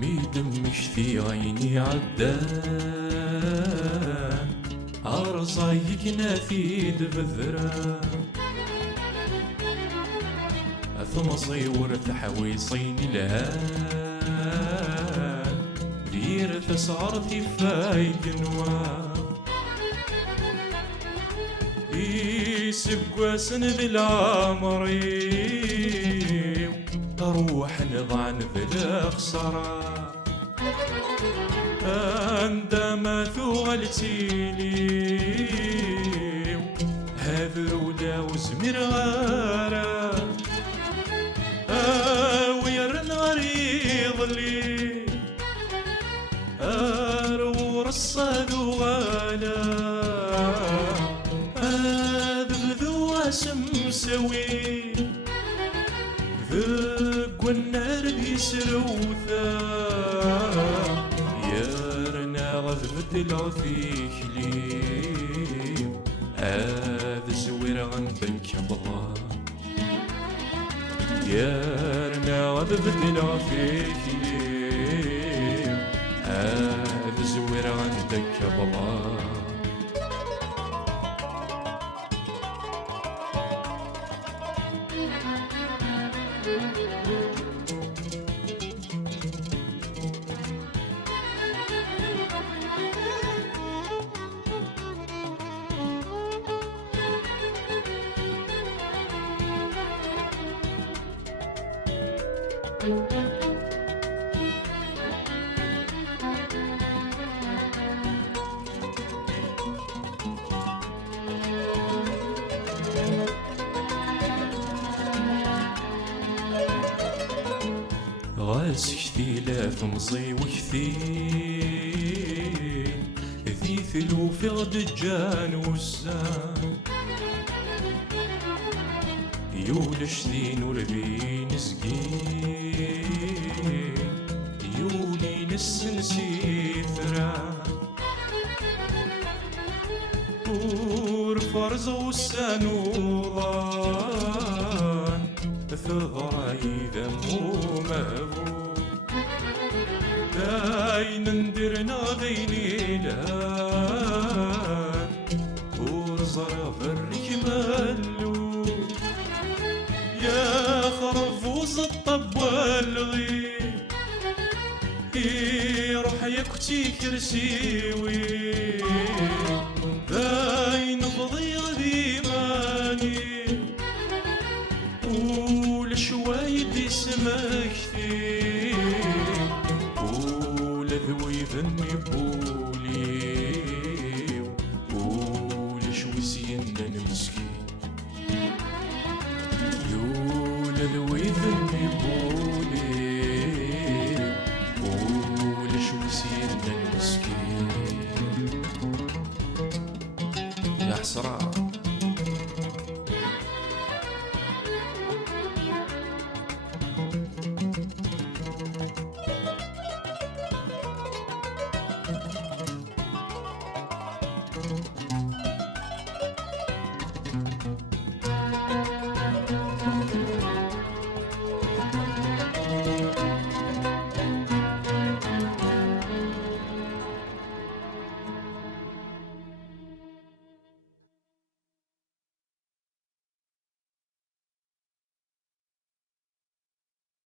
ميدم مشتي عيني عدان أرزايك نافيد بذرة ثم صيور تحويصين الهان دير تسعرتي فايق نوام يسبقوا ذي العمري روح نضعن بلا خسارة عندما ثغلتيلي هذا ولا وزمير غارة وير الغريض اللي أرور الصاد وغالا سمسوي ذق والنار بيسروثا يارنا غذبت العفيك لي هذا زوير عندك الله يارنا غذبت العفيك لي هذا زوير عندك الله غاس كثيلة مزي وكثير ذي ثلو في غد الجان والزان يولش ذي نور بين زقين يولي نسنسي ثران ورفرز والسان وضان ثضراي ذمو مهبو داين ندرنا ذيني لان ورزر الركمالو يا خرفوز الطب والغي يروح يكتي كرسيوي داين بضيغ ديماني ولشوايد يسمك فيه ولذوي ذني بولي ولشوسينا المسكين يولذوي ذني بولي ولشوسينا المسكين يا حسرة